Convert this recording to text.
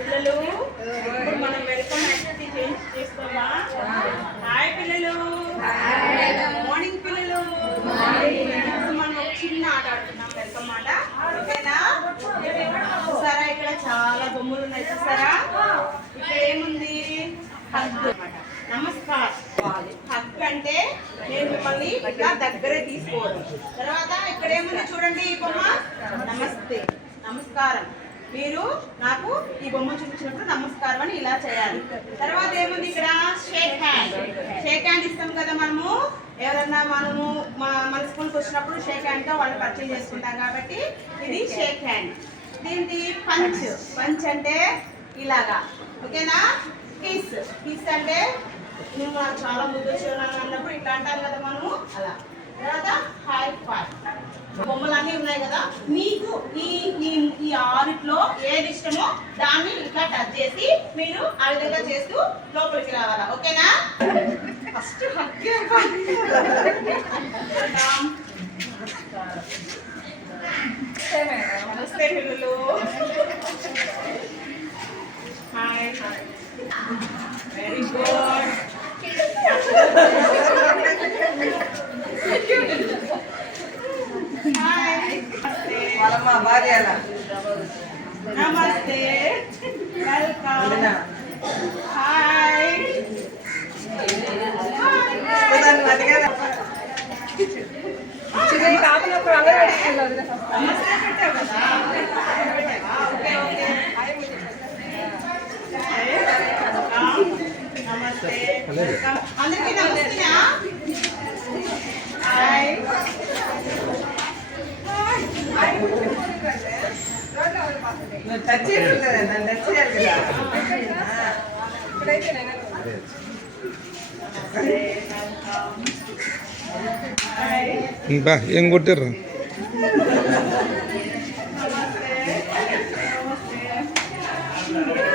పిల్లలు ఇప్పుడు మనం వెల్కమ్ యాక్టివిటీ చేస్తామా? హాయ్ పిల్లలు, మార్నింగ్ పిల్లలు. ఇప్పుడు మనం ఒక చిన్న ఆట ఆడుతున్నాం, వెల్కమ్ ఆట. ఓకేనా? చూసారా ఇక్కడ చాలా బొమ్మలు ఉన్నాయి, చూసారా? ఇక్కడ ఏముంది? హగ్ అన్నమాట. నమస్కారం. హగ్ అంటే నేను మిమ్మల్ని ఇట్లా దగ్గరే తీసుకోవడం. తర్వాత ఇక్కడ ఏముంది చూడండి, ఈ బొమ్మ నమస్తే, నమస్కారం. మీరు నాకు ఈ బొమ్మ చూపించినప్పుడు నమస్కారం అని ఇలా చేయాలి. తర్వాత ఏముంది ఇక్కడ? Shake hand. షేక్ హ్యాండ్ ఇస్తాం కదా మనము, ఎవరన్నా మనము మన స్కూల్కి వచ్చినప్పుడు షేక్ హ్యాండ్తో వాళ్ళు పరిచయం చేసుకుంటాం కాబట్టి ఇది షేక్ హ్యాండ్. దీనికి పంచ్. పంచ్ అంటే ఇలాగా. ఓకేనా? కిస్. కిస్ అంటే నువ్వు నాకు చాలా ముద్దు చూడాలని అన్నప్పుడు ఇట్లా అంటాం కదా మనము, అలా. తర్వాత హై ఫైవ్. బొమ్మలు అన్నీ ఉన్నాయి కదా, మీకు ఈ ఆరిట్లో ఏది ఇష్టమో దాన్ని ఇట్లా టచ్ చేసి మీరు ఆ విధంగా చేస్తూ లోపలికి రావాలా. ఓకేనా? ఫస్ట్ నమస్తే పిల్లలు. హాయ్. Very good. వాళ్ళమ్మ భార్య నమస్తే, వెల్కమ్. హాయ్. నమస్తే పెట్టావు కదా? Okay okay. నమస్తే, వెల్కమ్. అందరికీ నమస్తేనా? హాయ్. టచ్ చేయాలి కదా. బా ఏం కొట్టారు? నమస్తే.